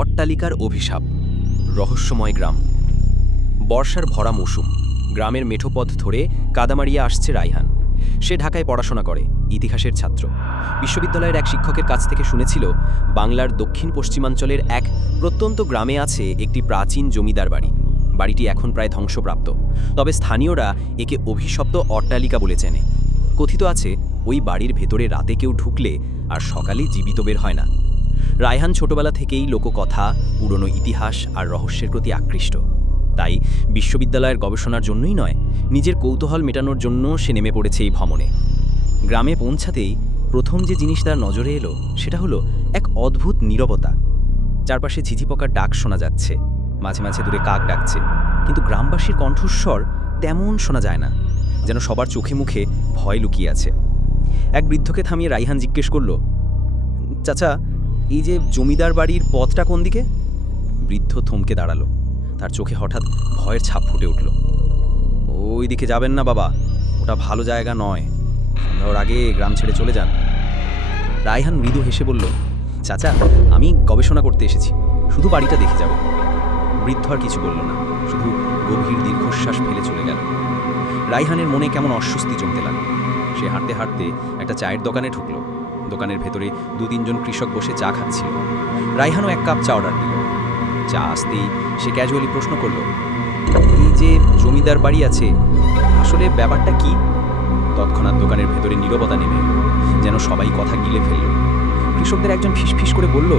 অট্টালিকার অভিশাপ, রহস্যময় গ্রাম। বর্ষার ভরা মৌসুম, গ্রামের মেঠো পথ ধরে কাদামারিয়া আসছে রায়হান। সে ঢাকায় পড়াশোনা করে, ইতিহাসের ছাত্র। বিশ্ববিদ্যালয়ের এক শিক্ষকের কাছ থেকে শুনেছিল বাংলার দক্ষিণ পশ্চিমাঞ্চলের এক প্রত্যন্ত গ্রামে আছে একটি প্রাচীন জমিদার বাড়ি। বাড়িটি এখন প্রায় ধ্বংসপ্রাপ্ত, তবে স্থানীয়রা একে অভিশপ্ত অট্টালিকা বলে চেনে। কথিত আছে ওই বাড়ির ভেতরে রাতে কেউ ঢুকলে আর সকালে জীবিত বের হয় না। রায়হান ছোটবেলা থেকেই লোককথা, পুরনো ইতিহাস আর রহস্যের প্রতি আকৃষ্ট। তাই বিশ্ববিদ্যালয়ের গবেষণার জন্যই নয়, নিজের কৌতূহল মেটানোর জন্য সে নেমে পড়েছে এই ভ্রমণে। গ্রামে পৌঁছাতেই প্রথম যে জিনিস তার নজরে এলো সেটা হলো এক অদ্ভুত নীরবতা। চারপাশে ঝিঝিপোকার ডাক শোনা যাচ্ছে, মাঝে মাঝে দূরে কাক ডাকছে, কিন্তু গ্রামবাসীর কণ্ঠস্বর তেমন শোনা যায় না, যেন সবার চোখে মুখে ভয় লুকিয়ে আছে। এক বৃদ্ধকে থামিয়ে রায়হান জিজ্ঞেস করল, চাচা, এই যে জমিদার বাড়ির পথটা কোন দিকে? বৃদ্ধ থমকে দাঁড়ালো, তার চোখে হঠাৎ ভয়ের ছাপ ফুটে উঠল। ওই দিকে যাবেন না বাবা, ওটা ভালো জায়গা নয়, সন্ধ্যার আগে গ্রাম ছেড়ে চলে যান। রায়হান মৃদু হেসে বলল, চাচা, আমি গবেষণা করতে এসেছি, শুধু বাড়িটা দেখে যাব। বৃদ্ধ আর কিছু বলল না, শুধু গভীর দীর্ঘশ্বাস ফেলে চলে গেল। রায়হানের মনে কেমন অস্বস্তি জমতে লাগলো। সে হাঁটতে হাঁটতে একটা চায়ের দোকানে ঢুকলো। দোকানের ভেতরে 2-3 জন কৃষক বসে চা খাচ্ছিল। রায়হানও এক কাপ চা অর্ডার দিল। চা আসতেই সে ক্যাজুয়ালি প্রশ্ন করল, এই যে জমিদার বাড়ি আছে, আসলে ব্যাপারটা কি? তৎক্ষণাৎ দোকানের ভেতরে নীরবতা নেমে এলো, যেন সবাই কথা গিলে ফেলল। কৃষকদের একজন ফিসফিস করে বলল,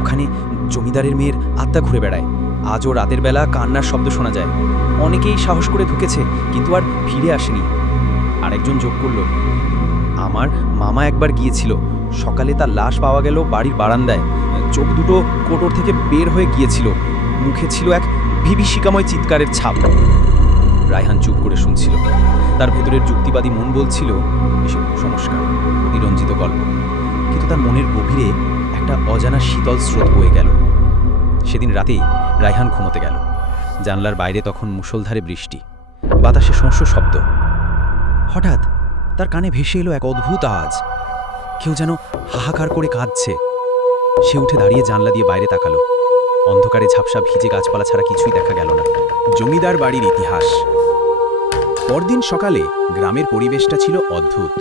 ওখানে জমিদারের মেয়ের আত্মা ঘুরে বেড়ায়, আজও রাতের বেলা কান্নার শব্দ শোনা যায়। অনেকেই সাহস করে ঢুকেছে, কিন্তু আর ফিরে আসেনি। আরেকজন যোগ করল, আমার মামা একবার গিয়েছিল, সকালে তার লাশ পাওয়া গেল বাড়ির বারান্দায়, চোখ দুটো কোটর থেকে বের হয়ে গিয়েছিল, মুখে ছিল এক বিভীষিকাময় চিৎকারের ছাপ। রায়হান চুপ করে শুনছিল। তার ভেতরের যুক্তিবাদী মন বলছিল এসব কুসংস্কার, অতিরঞ্জিত গল্প, কিন্তু তার মনের গভীরে একটা অজানা শীতল স্রোত বয়ে গেল। সেদিন রাতেই রায়হান ঘুমোতে গেল। জানলার বাইরে তখন মুষলধারে বৃষ্টি, বাতাসে শস্য শব্দ। হঠাৎ তার কানে ভেসে এলো এক অদ্ভুত আওয়াজ, কেউ যেন হাহাকার করে কাঁদছে। সে উঠে দাঁড়িয়ে জানলা দিয়ে বাইরে তাকালো। অন্ধকারে ঝাপসা ভিজে গাছপালা ছাড়া কিছুই দেখা গেল না। জমিদার বাড়ির ইতিহাস। পরদিন সকালে গ্রামের পরিবেশটা ছিল অদ্ভুত।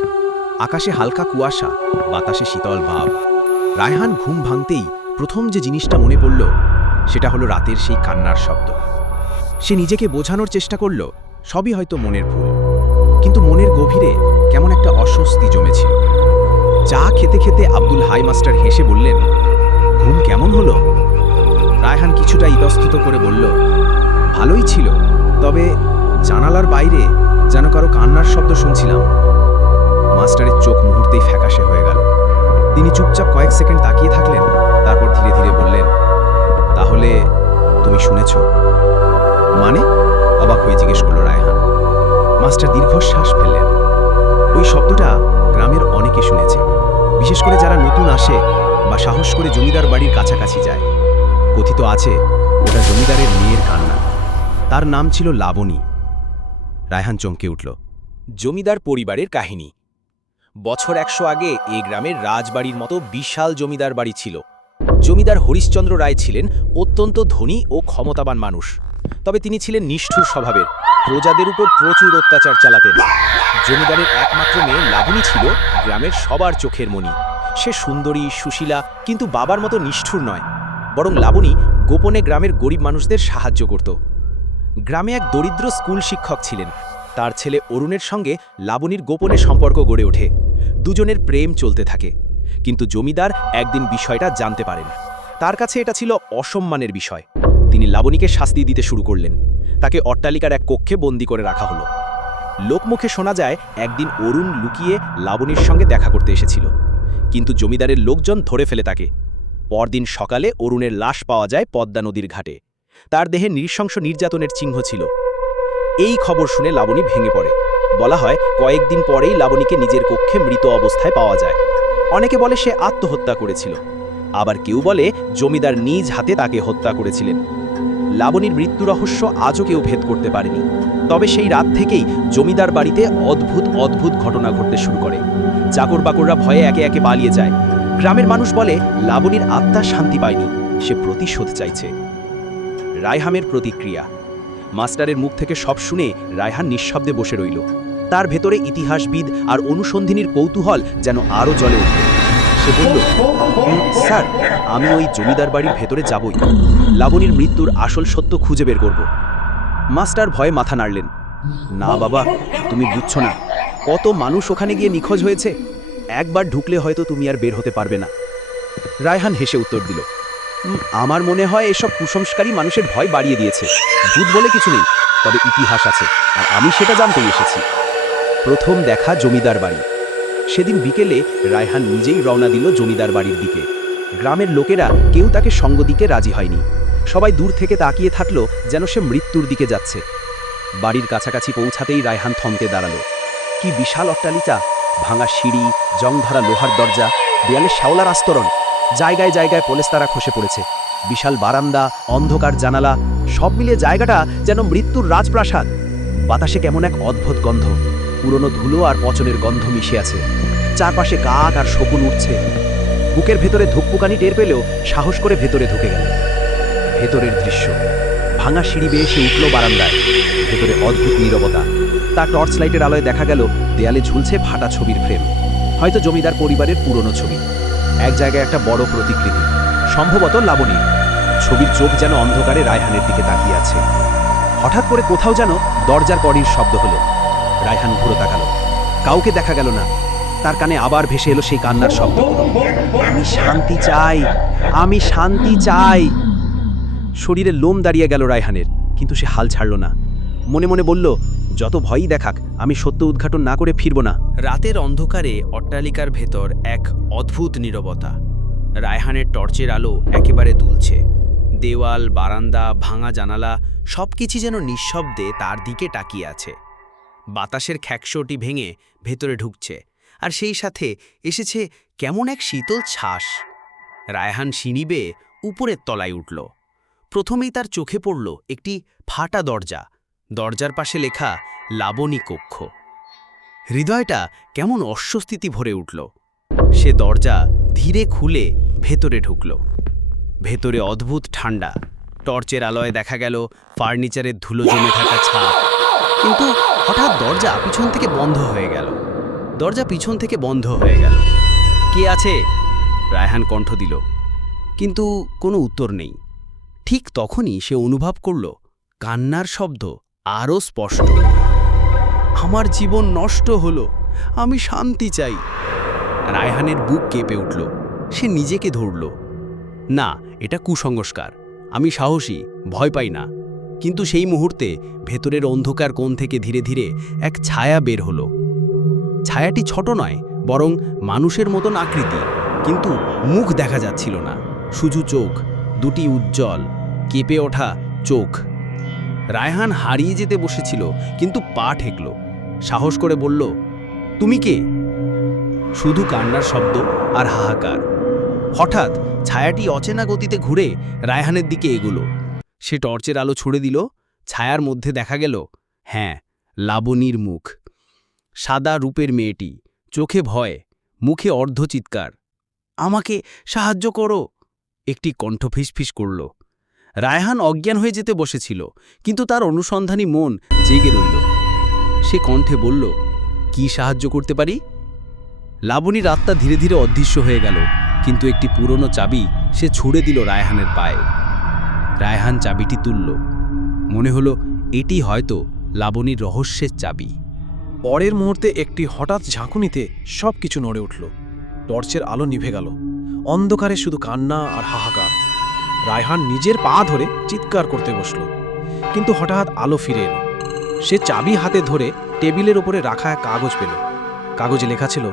আকাশে হালকা কুয়াশা, বাতাসে শীতল ভাব। রায়হান ঘুম ভাঙতেই প্রথম যে জিনিসটা মনে পড়ল সেটা হলো রাতের সেই কান্নার শব্দ। সে নিজেকে বোঝানোর চেষ্টা করল সবই হয়তো মনের ভুল, কিন্তু মনের গভীরে কেমন একটা অস্বস্তি জমেছিল। চা খেতে খেতে আব্দুল হাই মাস্টার হেসে বললেন, ঘুম কেমন হলো? রায়হান কিছুটা ইতস্তত করে বলল, ভালোই ছিল, তবে জানালার বাইরে যেন কারো কান্নার শব্দ শুনছিলাম। মাস্টারের চোখ মুহূর্তেই ফ্যাকাশে হয়ে গেল। তিনি চুপচাপ কয়েক সেকেন্ড তাকিয়ে থাকলেন, তারপর ধীরে ধীরে বললেন, তাহলে তুমি শুনেছ? মানে? অবাক হয়ে জিজ্ঞেস করল রায়হান। মাস্টার দীর্ঘশ্বাস ফেললেন। ওই শব্দটা গ্রামের অনেকে শুনেছে, বিশেষ করে যারা নতুন আসে বা সাহস করে জমিদার বাড়ির কাছাকাছি যায়। কথিত আছে ওটা জমিদারের মেয়ের কান্না। তার নাম ছিল লাবণী। রায়হান চমকে উঠল। জমিদার পরিবারের কাহিনী। বছর 100 আগে এই গ্রামের রাজবাড়ির মতো বিশাল জমিদার বাড়ি ছিল। জমিদার হরিশ্চন্দ্র রায় ছিলেন অত্যন্ত ধনী ও ক্ষমতাবান মানুষ, তবে তিনি ছিলেন নিষ্ঠুর স্বভাবের, প্রজাদের উপর প্রচুর অত্যাচার চালাতেন। জমিদারের একমাত্র মেয়ে লাবণী ছিল গ্রামের সবার চোখের মণি। সে সুন্দরী, সুশীলা, কিন্তু বাবার মতো নিষ্ঠুর নয়। বরং লাবণী গোপনে গ্রামের গরিব মানুষদের সাহায্য করত। গ্রামে এক দরিদ্র স্কুল শিক্ষক ছিলেন। তার ছেলে অরুণের সঙ্গে লাবণীর গোপনে সম্পর্ক গড়ে ওঠে। দুজনের প্রেম চলতে থাকে, কিন্তু জমিদার একদিন বিষয়টা জানতে পারেন। তার কাছে এটা ছিল অসম্মানের বিষয়। তিনি লাবণীকে শাস্তি দিতে শুরু করলেন। তাকে অট্টালিকার এক কক্ষে বন্দী করে রাখা হলো। লোকমুখে শোনা যায় একদিন অরুণ লুকিয়ে লাবণীর সঙ্গে দেখা করতে এসেছিল, কিন্তু জমিদারের লোকজন ধরে ফেলে তাকে। পরদিন সকালে অরুণের লাশ পাওয়া যায় পদ্মা নদীর ঘাটে। তার দেহে নৃশংস নির্যাতনের চিহ্ন ছিল। এই খবর শুনে লাবণী ভেঙে পড়ে। বলা হয় কয়েকদিন পরেই লাবণীকে নিজের কক্ষে মৃত অবস্থায় পাওয়া যায়। অনেকে বলে সে আত্মহত্যা করেছিল, আবার কেউ বলে জমিদার নিজ হাতে তাকে হত্যা করেছিলেন। লাবণীর মৃত্যু রহস্য আজও কেউ ভেদ করতে পারেনি। তবে সেই রাত থেকেই জমিদার বাড়িতে অদ্ভুত অদ্ভুত ঘটনা ঘটতে শুরু করে। চাকর বাকররা ভয়ে একে একে পালিয়ে যায়। গ্রামের মানুষ বলে লাবণীর আত্মা শান্তি পায়নি, সে প্রতিশোধ চাইছে। রায়হানের প্রতিক্রিয়া। মাস্টারের মুখ থেকে সব শুনে রায়হান নিঃশব্দে বসে রইল। তার ভেতরে ইতিহাসবিদ আর অনুসন্ধিনীর কৌতূহল যেন আরও জ্বলে উঠল। সে বলল, স্যার, আমি ওই জমিদার বাড়ির ভেতরে যাবই। লাবণীর মৃত্যুর আসল সত্য খুঁজে বের করব। মাস্টার ভয়ে মাথা নাড়লেন। না বাবা, তুমি বুঝছো না, কত মানুষ ওখানে গিয়ে নিখোঁজ হয়েছে। একবার ঢুকলে হয়তো তুমি আর বের হতে পারবে না। রায়হান হেসে উত্তর দিল, আমার মনে হয় এসব কুসংস্কারই মানুষের ভয় বাড়িয়ে দিয়েছে। ভূত বলে কিছু নেই, তবে ইতিহাস আছে, আর আমি সেটা জানতেই এসেছি। প্রথম দেখা জমিদার বাড়ি। সেদিন বিকেলে রায়হান নিজেই রওনা দিল জমিদার বাড়ির দিকে। গ্রামের লোকেরা কেউ তাকে সঙ্গ দিতে রাজি হয়নি। সবাই দূর থেকে তাকিয়ে থাকলো যেন সে মৃত্যুর দিকে যাচ্ছে। বাড়ির কাছাকাছি পৌঁছাতেই রায়হান থমকে দাঁড়ালো। কি বিশাল অট্টালিকা! ভাঙা সিঁড়ি, জংধরা লোহার দরজা, দেয়ালে শ্যাওলার আস্তরণ, জায়গায় জায়গায় পলেস্তারা খসে পড়েছে। বিশাল বারান্দা, অন্ধকার জানালা, সব মিলিয়ে জায়গাটা যেন মৃত্যুর রাজপ্রাসাদ। বাতাসে কেমন এক অদ্ভুত গন্ধ, পুরনো ধুলো আর পচনের গন্ধ মিশে আছে। চারপাশে কাক আর শকুন উঠছে। বুকের ভেতরে ধুকপুকানি টের পেলেও সাহস করে ভেতরে ঢুকে গেল। ভেতরের দৃশ্য। ভাঙা সিঁড়ি বেয়ে সে উঠল বারান্দায়। ভেতরে অদ্ভুত নীরবতা। তার টর্চ লাইটের আলোয় দেখা গেল দেয়ালে ঝুলছে ফাটা ছবির ফ্রেম, হয়তো জমিদার পরিবারের পুরনো ছবি। এক জায়গায় একটা বড় প্রতিকৃতি, সম্ভবত লাবণী। ছবির চোখ যেন অন্ধকারে রায়হানের দিকে তাকিয়ে আছে। হঠাৎ করে কোথাও যেন দরজার কড়ির শব্দ হলো। রায়হান ঘুরে তাকালো। কাউকে দেখা গেল না। তার কানে আবার ভেসে এলো সেই কান্নার শব্দ, আমি শান্তি চাই, আমি শান্তি চাই। শরীরে লোম দাঁড়িয়ে গেল রায়হানের, কিন্তু সে হাল ছাড়ল না। মনে মনে বলল, যত ভয়ই দেখাক, আমি সত্য উদ্ঘাটন না করে ফিরব না। রাতের অন্ধকারে অট্টালিকার ভেতর এক অদ্ভুত নীরবতা। রায়হানের টর্চের আলো একেবারে দুলছে। দেওয়াল, বারান্দা, ভাঙা জানালা সবকিছু যেন নিঃশব্দে তার দিকে তাকিয়ে আছে। বাতাসের খ্যাকশোটি ভেঙে ভেতরে ঢুকছে, আর সেই সাথে এসেছে কেমন এক শীতল ছাস। রায়হান সিঁড়ি বেয়ে উপরের তলায় উঠল। প্রথমেই তার চোখে পড়ল একটি ফাটা দরজা। দরজার পাশে লেখা লাবণী কক্ষ। হৃদয়টা কেমন অস্বস্তিতে ভরে উঠল। সে দরজা ধীরে খুলে ভেতরে ঢুকল। ভেতরে অদ্ভুত ঠান্ডা। টর্চের আলোয় দেখা গেল ফার্নিচারের ধুলো জমে থাকা ছাপ। কিন্তু হঠাৎ দরজা পিছন থেকে বন্ধ হয়ে গেল। কে আছে? রায়হান কণ্ঠ দিল, কিন্তু কোনো উত্তর নেই। ঠিক তখনই সে অনুভব করল কান্নার শব্দ আরও স্পষ্ট। আমার জীবন নষ্ট হলো, আমি শান্তি চাই। রায়হানের বুক কেঁপে উঠল। সে নিজেকে ধরল। না, এটা কুসংস্কার। আমি সাহসী, ভয় পাই না। কিন্তু সেই মুহূর্তে ভেতরের অন্ধকার কোণ থেকে ধীরে ধীরে এক ছায়া বের হলো। ছায়াটি ছোট নয়, বরং মানুষের মতন আকৃতি, কিন্তু মুখ দেখা যাচ্ছিল না। শুধু চোখ, দুটি উজ্জ্বল, কেঁপে ওঠা চোখ। রায়হান হারিয়ে যেতে বসেছিল, কিন্তু পা ঠেকল। সাহস করে বলল, তুমি কে? শুধু কান্নার শব্দ আর হাহাকার। হঠাৎ ছায়াটি অচেনা গতিতে ঘুরে রায়হানের দিকে এগোলো। সে টর্চের আলো ছুড়ে দিল। ছায়ার মধ্যে দেখা গেল, হ্যাঁ, লাবণীর মুখ। সাদা রূপের মেয়েটি, চোখে ভয়, মুখে অর্ধ চিৎকার। আমাকে সাহায্য করো, একটি কণ্ঠ ফিসফিস করল। রায়হান অজ্ঞান হয়ে যেতে বসেছিল, কিন্তু তার অনুসন্ধানী মন জেগে রইল। সে কণ্ঠে বলল, কি সাহায্য করতে পারি? লাবণীর আত্মা ধীরে ধীরে অদৃশ্য হয়ে গেল, কিন্তু একটি পুরনো চাবি সে ছুঁড়ে দিল রায়হানের পায়ে। রায়হান চাবিটি তুলল। মনে হলো এটি হয়তো লাবণীর রহস্যের চাবি। পরের মুহূর্তে একটি হঠাৎ ঝাঁকুনিতে সব কিছু নড়ে উঠল। টর্চের আলো নিভে গেল। অন্ধকারে শুধু কান্না আর হাহাকার। রায়হান নিজের পা ধরে চিৎকার করতে বসল, কিন্তু হঠাৎ আলো ফিরে এলো। সে চাবি হাতে ধরে টেবিলের ওপরে রাখা এক কাগজ পেল। কাগজে লেখা ছিল,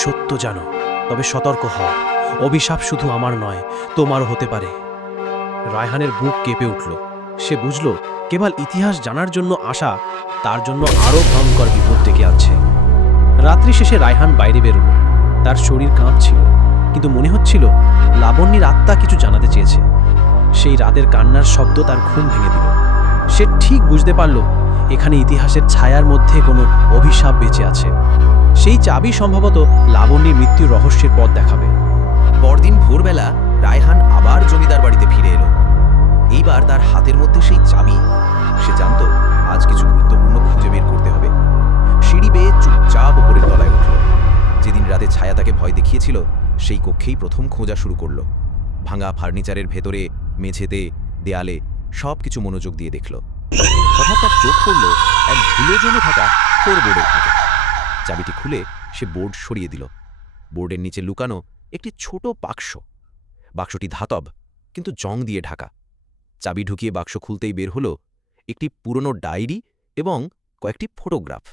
সত্য জানো, তবে সতর্ক হও। অভিশাপ শুধু আমার নয়, তোমারও হতে পারে। রায়হানের বুক কেঁপে উঠল। সে বুঝল, কেবল ইতিহাস জানার জন্য আসা তার জন্য আরও ভয়ঙ্কর বিপদ ডেকে আনছে। রাত্রি শেষে রায়হান বাইরে বেরোল। তার শরীর কাঁপছিল, কিন্তু মনে হচ্ছিল লাবণ্যের আত্মা কিছু জানাতে চেয়েছে। সেই রাতের কান্নার শব্দ তার ঘুম ভেঙে দিল। সে ঠিক বুঝতে পারল, এখানে ইতিহাসের ছায়ার মধ্যে কোনো অভিশাপ বেঁচে আছে। সেই চাবি সম্ভবত লাবণ্যের মৃত্যুর রহস্যের পথ দেখাবে। পরদিন ভোরবেলা রায়হান আবার জমিদার বাড়িতে ফিরে এলো। এইবার তার হাতের মধ্যে সেই চাবি। সে জানত আজ কিছু গুরুত্বপূর্ণ খুঁজে বের করতে হবে। সিঁড়ি বেয়ে চুপচাপ ওপরের তলায় উঠল। যেদিন রাতে ছায়া তাকে ভয় দেখিয়েছিল সেই কক্ষেই প্রথম খোঁজা শুরু করল। ভাঙা ফার্নিচারের ভেতরে, মেঝেতে, দেয়ালে সবকিছু মনোযোগ দিয়ে দেখল। হঠাৎ তার চোখ পড়ল এক ধুলো জমে থাকা ফ্লোরবোর্ডের দিকে। চাবিটি খুলে সে বোর্ড সরিয়ে দিল। বোর্ডের নিচে লুকানো একটি ছোট বাক্স। বাক্সটি ধাতব, কিন্তু জং দিয়ে ঢাকা। চাবি ঢুকিয়ে বাক্স খুলতেই বের হলো একটি পুরনো ডায়েরি এবং কয়েকটি ফটোগ্রাফ।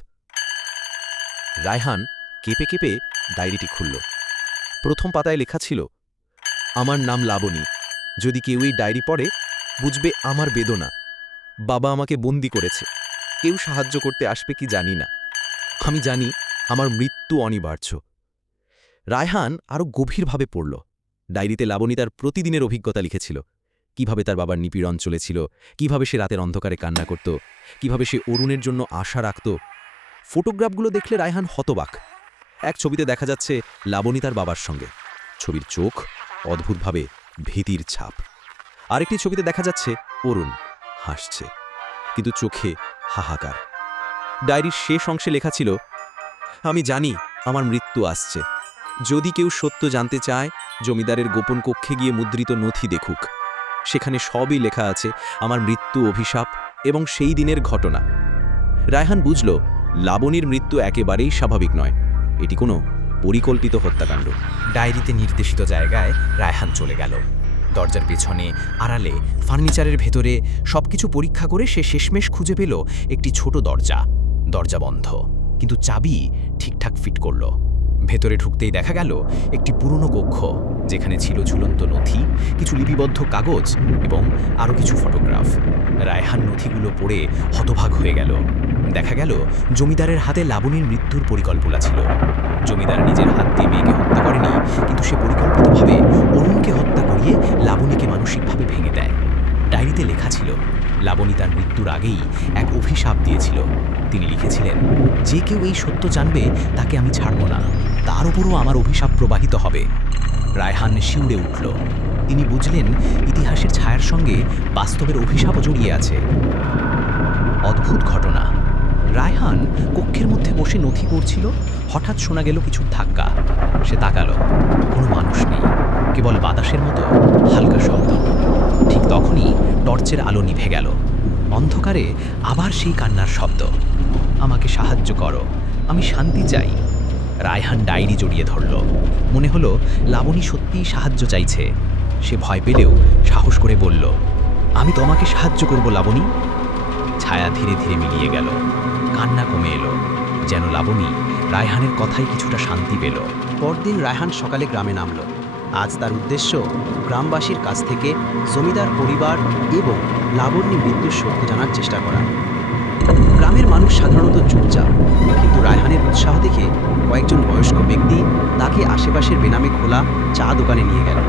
রায়হান কেঁপে কেঁপে ডায়েরিটি খুলল। প্রথম পাতায় লেখা ছিল, আমার নাম লাবণী। যদি কেউ এই ডায়েরি পড়ে বুঝবে আমার বেদনা। বাবা আমাকে বন্দি করেছে। কেউ সাহায্য করতে আসবে কি জানি না। আমি জানি আমার মৃত্যু অনিবার্য। রায়হান আরও গভীরভাবে পড়ল। ডায়েরিতে লাবণী তার প্রতিদিনের অভিজ্ঞতা লিখেছিল। কিভাবে তার বাবার নিপীড়ন চলেছিল, কিভাবে সে রাতের অন্ধকারে কান্না করত, কিভাবে সে অরুণের জন্য আশা রাখত। ফটোগ্রাফগুলো দেখলে রায়হান হতবাক। এক ছবিতে দেখা যাচ্ছে লাবণী তার বাবার সঙ্গে। ছবির চোখ অদ্ভুতভাবে ভীতির ছাপ। আরেকটি ছবিতে দেখা যাচ্ছে অরুণ হাসছে, কিন্তু চোখে হাহাকার। ডায়েরির শেষ অংশে লেখা ছিল, আমি জানি আমার মৃত্যু আসছে। যদি কেউ সত্য জানতে চায় জমিদারের গোপন কক্ষে গিয়ে মুদ্রিত নথি দেখুক। সেখানে সবই লেখা আছে, আমার মৃত্যু, অভিশাপ এবং সেই দিনের ঘটনা। রায়হান বুঝল লাবণীর মৃত্যু একেবারেই স্বাভাবিক নয়। এটি কোনো পরিকল্পিত হত্যাকাণ্ড। ডায়েরিতে নির্দেশিত জায়গায় রায়হান চলে গেল। দরজার পেছনে, আড়ালে, ফার্নিচারের ভেতরে সবকিছু পরীক্ষা করে সে শেষমেশ খুঁজে পেল একটি ছোট দরজা। দরজা বন্ধ, কিন্তু চাবি ঠিকঠাক ফিট করল। ভেতরে ঢুকতেই দেখা গেল একটি পুরনো কক্ষ, যেখানে ছিল ঝুলন্ত নথি, কিছু লিপিবদ্ধ কাগজ এবং আরও কিছু ফটোগ্রাফ। রায়হান নথিগুলো পড়ে হতবাক হয়ে গেল। দেখা গেল জমিদারের হাতে লাবণীর মৃত্যুর পরিকল্পনা ছিল। জমিদার নিজের হাত দিয়ে মেয়েকে হত্যা করেনি, কিন্তু সে পরিকল্পিতভাবে অরুণকে হত্যা করিয়ে লাবণীকে মানসিকভাবে ভেঙে দেয়। ডায়েরিতে লেখা ছিল, লাবণী তার মৃত্যুর আগেই এক অভিশাপ দিয়েছিল। তিনি লিখেছিলেন, যে কেউ এই সত্য জানবে তাকে আমি ছাড়ব না, তার উপরও আমার অভিশাপ প্রবাহিত হবে। রায়হান শিউরে উঠল। তিনি বুঝলেন ইতিহাসের ছায়ার সঙ্গে বাস্তবের অভিশাপও জড়িয়ে আছে। অদ্ভুত ঘটনা। রায়হান কক্ষের মধ্যে বসে নথি পড়ছিল। হঠাৎ শোনা গেল কিছু ধাক্কা। সে তাকালো, কোনো মানুষ নেই, কেবল বাতাসের মতো হালকা শব্দ। ঠিক তখনই টর্চের আলো নিভে গেল। অন্ধকারে আবার সেই কান্নার শব্দ, আমাকে সাহায্য করো, আমি শান্তি চাই। রায়হান ডায়েরি জড়িয়ে ধরল। মনে হলো লাবণী সত্যিই সাহায্য চাইছে। সে ভয় পেলেও সাহস করে বলল, আমি তোমাকে সাহায্য করব লাবণী। ছায়া ধীরে ধীরে মিলিয়ে গেল। কান্না কমে এলো, যেন লাবণী রায়হানের কথাই কিছুটা শান্তি পেল। পরদিন রায়হান সকালে গ্রামে নামল। আজ তার উদ্দেশ্য গ্রামবাসীর কাছ থেকে জমিদার পরিবার এবং লাবণ্যর মৃত্যুর সত্য জানার চেষ্টা করা। গ্রামের মানুষ সাধারণত চুপচাপ, কিন্তু রায়হানের উৎসাহ দেখে কয়েকজন বয়স্ক ব্যক্তি তাকে আশেপাশের বেনামে খোলা চা দোকানে নিয়ে গেল।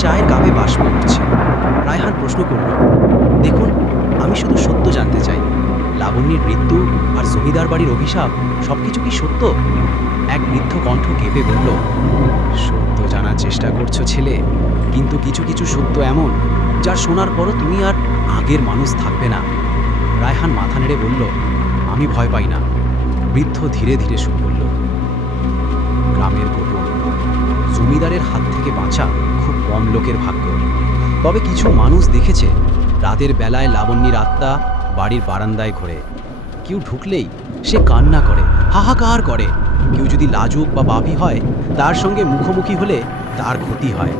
চায়ের কাপে বাষ্প উঠছে। রায়হান প্রশ্ন করল, দেখুন, আমি শুধু সত্য জানতে চাই। লাবণ্যর মৃত্যু আর জমিদার বাড়ির অভিশাপ সবকিছু কি সত্য? এক বৃদ্ধ কণ্ঠ কেঁপে বলল, সত্য জানার চেষ্টা করছো ছেলে, কিন্তু কিছু কিছু সত্য এমন যা শোনার পরও তুমি আর আগের মানুষ থাকবে না। রায়হান মাথা নেড়ে বলল, আমি ভয় পাই না। বৃদ্ধ ধীরে ধীরে শুরু করল, গ্রামের গোপন। জমিদারের হাত থেকে বাঁচা খুব কম লোকের ভাগ্য। তবে কিছু মানুষ দেখেছে রাতের বেলায় লাবণ্যর আত্মা বাড়ির বারান্দায় ঘোরে। কেউ ঢুকলেই সে কান্না করে, হাহাকার করে। কেউ যদি লাজুক বা পাপী হয়, তার সঙ্গে মুখোমুখি হলে তার ক্ষতি হয়।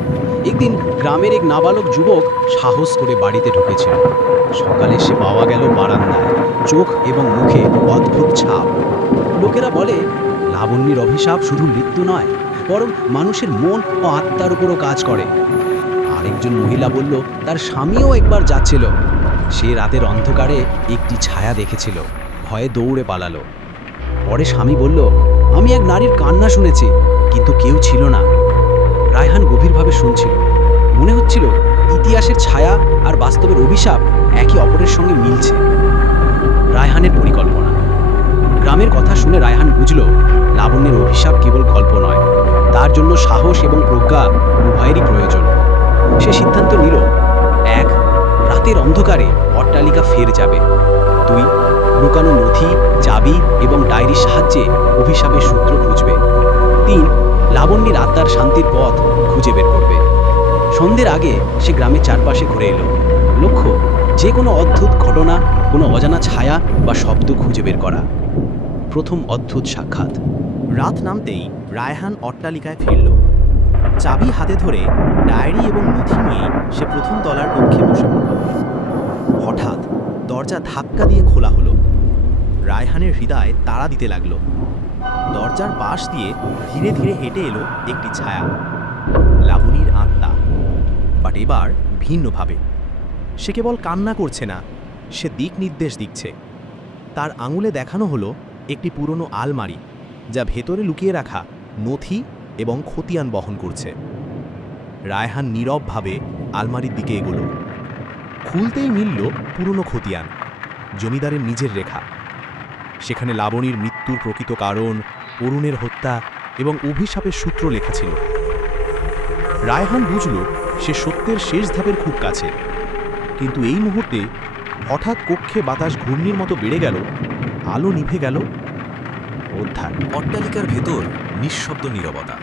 একদিন গ্রামের এক নাবালক যুবক সাহস করে বাড়িতে ঢুকেছিল। সকালে সে পাওয়া গেল বারান্দায়, চোখ এবং মুখে অদ্ভুত ছাপ। লোকেরা বলে লাবণ্যর অভিশাপ শুধু মৃত্যু নয়, বরং মানুষের মন ও আত্মার উপরও কাজ করে। আরেকজন মহিলা বলল তার স্বামীও একবার যাচ্ছিল। সে রাতের অন্ধকারে একটি ছায়া দেখেছিল, ভয়ে দৌড়ে পালালো। পরে স্বামী বলল, আমি এক নারীর কান্না শুনেছি, কিন্তু কেউ ছিল না। রায়হান গভীরভাবে শুনছিল। মনে হচ্ছিল ইতিহাসের ছায়া আর বাস্তবের অভিশাপ একে অপরের সঙ্গে মিলছে। রায়হানের পরিকল্পনা। গ্রামের কথা শুনে রায়হান বুঝল লাবণ্যের অভিশাপ কেবল গল্প নয়, তার জন্য সাহস এবং প্রজ্ঞা উভয়েরই প্রয়োজন। সে সিদ্ধান্ত নিল ১. রাতের অন্ধকারে অট্টালিকা ফের যাবে। ২. লুকানো নথি, চাবি এবং ডায়েরির সাহায্যে অভিশাপের সূত্র খুঁজবে। ৩. লাবণ্যের আত্মার শান্তির পথ খুঁজে বের করবে। সন্ধ্যের আগে সে গ্রামের চারপাশে ঘুরে এলো। লক্ষ্য, যে কোনো অদ্ভুত ঘটনা, কোনো অজানা ছায়া বা শব্দ খুঁজে বের করা। প্রথম অদ্ভুত সাক্ষাৎ। রাত নামতেই রায়হান অট্টালিকায় ফিরল। চাবি হাতে ধরে ডায়েরি এবং নথি নিয়ে সে প্রথম তলার কক্ষে বসে পড়ল। হঠাৎ দরজা ধাক্কা দিয়ে খোলা হলো। রায়হানের হৃদয় তাড়া দিতে লাগলো। দরজার পাশ দিয়ে ধীরে ধীরে হেঁটে এলো একটি ছায়া, লাবণীর আত্মা। বাট এবার ভিন্নভাবে। সে কেবল কান্না করছে না, সে দিক নির্দেশ দিচ্ছে। তার আঙুলে দেখানো হলো একটি পুরনো আলমারি, যা ভেতরে লুকিয়ে রাখা নথি এবং খতিয়ান বহন করছে। রায়হান নীরবভাবে আলমারির দিকে এগোলো। খুলতেই মিলল পুরনো খতিয়ান, জমিদারের নিজের রেখা। সেখানে লাবণীর মৃত্যুর প্রকৃত কারণ, অরুণের হত্যা এবং অভিশাপের সূত্র লেখা ছিল। রায়হান বুঝল সে সত্যের শেষ ধাপের খুব কাছে। কিন্তু এই মুহূর্তে হঠাৎ কক্ষে বাতাস ঘূর্ণির মতো বেড়ে গেল, আলো নিভে গেল। অধ্যায়। অট্টালিকার ভেতর নিঃশব্দ নীরবতা।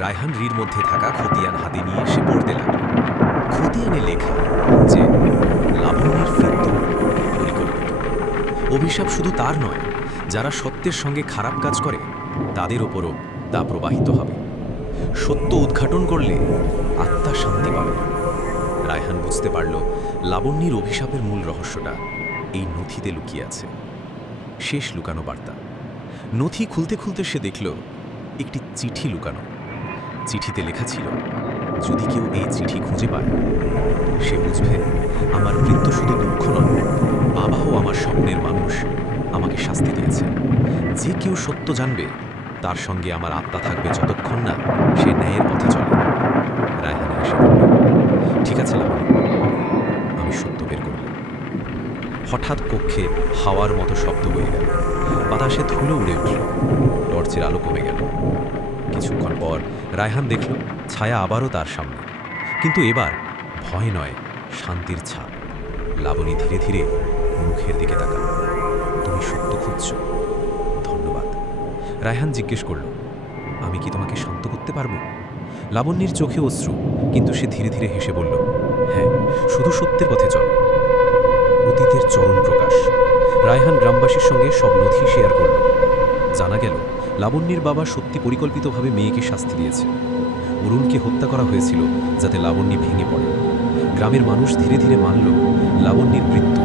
রায়হান রির মধ্যে থাকা খতিয়ান হাতে নিয়ে সে পড়তে লাগল। খতিয়ানে লেখা যে লাবণ্যের মৃত্যু পরিকল্পিত। অভিশাপ শুধু তার নয়, যারা সত্যের সঙ্গে খারাপ কাজ করে তাদের ওপরও তা প্রবাহিত হবে। সত্য উদ্ঘাটন করলে আত্মা শান্তি পাবে। রায়হান বুঝতে পারল লাবণ্যের অভিশাপের মূল রহস্যটা এই নথিতে লুকিয়ে আছে। শেষ লুকানো বার্তা। নথি খুলতে খুলতে সে দেখল একটি চিঠি লুকানো। চিঠিতে লেখা ছিল, যদি কেউ এই চিঠি খুঁজে পায় সে বুঝবে আমার মৃত্যু শুধু দুঃখ নয়, বাবাও আমার স্বপ্নের মানুষ আমাকে শাস্তি দিয়েছে। যে কেউ সত্য জানবে তার সঙ্গে আমার আত্মা থাকবে যতক্ষণ না সে ন্যায়ের পথে চলে। রায়হান হেসে বলল, ঠিক আছে লাবণী, আমি সত্য বের করব। হঠাৎ কক্ষে হাওয়ার মতো শব্দ বয়ে গেল। বাতাসে ধুলো উড়ে উঠল। টর্চের আলো কমে গেল। কিছুক্ষণ পর রায়হান দেখল ছায়া আবারও তার সামনে, কিন্তু এবার ভয় নয়, শান্তির ছাপ। লাবণী ধীরে ধীরে মুখের দিকে তাকাল। তুমি সত্য খুঁজছ? ধন্যবাদ। রায়হান জিজ্ঞেস করল, আমি কি তোমাকে শান্ত করতে পারবো? লাবণ্যের চোখে অশ্রু, কিন্তু সে ধীরে ধীরে হেসে বলল, হ্যাঁ, শুধু সত্যের পথে চল। অতীতের চরম প্রকাশ। রায়হান গ্রামবাসীর সঙ্গে সব নথি শেয়ার করল। জানা গেল লাবণ্যের বাবা সত্যি পরিকল্পিতভাবে মেয়েকে শাস্তি দিয়েছে। অরুণকে হত্যা করা হয়েছিল যাতে লাবণ্য ভেঙে পড়ে। গ্রামের মানুষ ধীরে ধীরে মানল লাবণ্যের মৃত্যু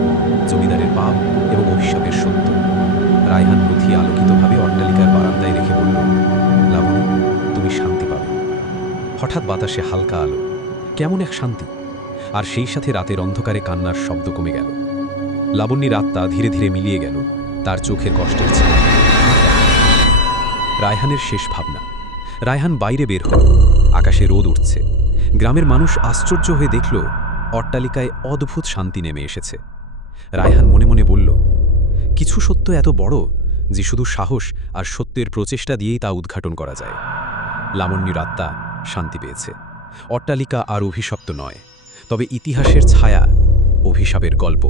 জমিদারের পাপ এবং অভিশাপের সত্য। রায়হান নথি আলোকিতভাবে অট্টালিকার বারান্দায় রেখে বলল, লাবণী, তুমি শান্তি পাবে। হঠাৎ বাতাসে হালকা আলো, কেমন এক শান্তি। আর সেই সাথে রাতের অন্ধকারে কান্নার শব্দ কমে গেল। লাবণ্যের আত্মা ধীরে ধীরে মিলিয়ে গেল তার চোখের কষ্টের ছায়া। রায়হানের শেষ ভাবনা। রায়হান বাইরে বের হল। আকাশে রোদ উঠছে। গ্রামের মানুষ আশ্চর্য হয়ে দেখল অট্টালিকায় অদ্ভুত শান্তি নেমে এসেছে। রায়হান মনে মনে বলল, কিছু সত্য এত বড় যে শুধু সাহস আর সত্যের প্রচেষ্টা দিয়েই তা উদ্ঘাটন করা যায়। লাবণ্যের আত্মা শান্তি পেয়েছে। অট্টালিকা আর অভিশপ্ত নয়, তবে ইতিহাসের ছায়া, অভিশাপের গল্প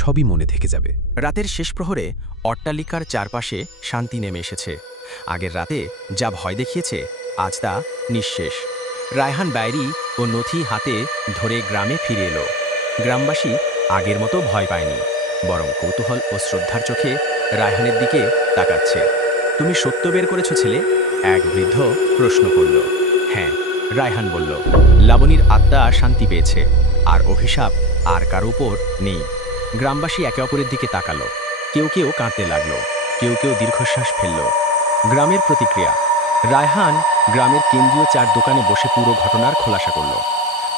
সবই মনে থেকে যাবে। রাতের শেষ প্রহরে অট্টালিকার চারপাশে শান্তি নেমে এসেছে। আগের রাতে যা ভয় দেখিয়েছে আজ তা নিঃশেষ। রায়হান ডায়েরি ও নথি হাতে ধরে গ্রামে ফিরে এলো। গ্রামবাসী আগের মতো ভয় পায়নি, বরং কৌতূহল ও শ্রদ্ধার চোখে রায়হানের দিকে তাকাচ্ছে। তুমি সত্য বের করেছ ছেলে? এক বৃদ্ধ প্রশ্ন করল। হ্যাঁ, রায়হান বলল। লাবণীর আত্মা শান্তি পেয়েছে, আর অভিশাপ আর কারো উপর নেই। গ্রামবাসী একে অপরের দিকে তাকালো। কেউ কেউ কাঁদতে লাগলো, কেউ কেউ দীর্ঘশ্বাস ফেলল। গ্রামের প্রতিক্রিয়া। রায়হান গ্রামের কেন্দ্রীয় চার দোকানে বসে পুরো ঘটনার খোলাসা করল।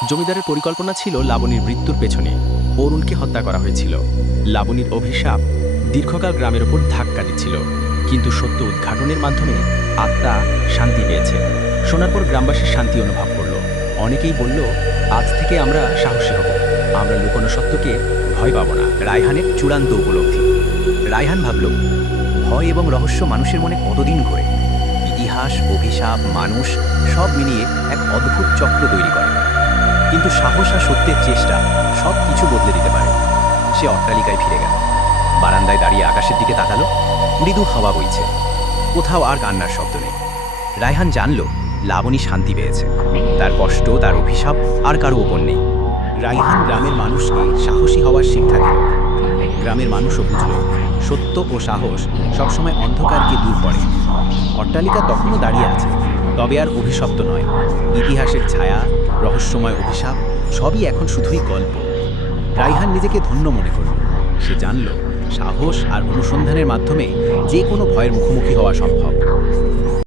জমিদারের পরিকল্পনা ছিল লাবণীর মৃত্যুর পেছনে অরুণকে হত্যা করা হয়েছিল। লাবণীর অভিশাপ দীর্ঘকাল গ্রামের ওপর ধাক্কা দিচ্ছিল, কিন্তু সত্য উদ্ঘাটনের মাধ্যমে আত্মা শান্তি পেয়েছে। শোনার পর গ্রামবাসীর শান্তি অনুভব করল। অনেকেই বলল, আজ থেকে আমরা সাহসী হব, আমরা লুকোনো সত্যকে ভয় পাব না। রায়হানের চূড়ান্ত উপলব্ধি। রায়হান ভাবল, ভয় এবং রহস্য মানুষের মনে কতদিন ঘোরে। ইতিহাস, অভিশাপ, মানুষ সব মিলিয়ে এক অদ্ভুত চক্র তৈরি করে। কিন্তু সাহস আর সত্যের চেষ্টা সব কিছু বদলে দিতে পারে। সে অট্টালিকায় ফিরে গেল, বারান্দায় দাঁড়িয়ে আকাশের দিকে তাকালো। মৃদু হাওয়া বইছে, কোথাও আর কান্নার শব্দ নেই। রায়হান জানল লাবণী শান্তি পেয়েছে, তার কষ্ট, তার অভিশাপ আর কারো ওপর নেই। রায়হান গ্রামের মানুষকে সাহসী হওয়ার শিক্ষা দিল। গ্রামের মানুষও বুঝল সত্য ও সাহস সবসময় অন্ধকারকে দূর করে। অট্টালিকা তখনও দাঁড়িয়ে আছে, তবে আর অভিশপ্ত নয়। ইতিহাসের ছায়া, রহস্যময় অভিশাপ সবই এখন শুধুই গল্প। রায়হান নিজেকে ধন্য মনে করল। সে জানল সাহস আর অনুসন্ধানের মাধ্যমে যে কোনো ভয়ের মুখোমুখি হওয়া সম্ভব।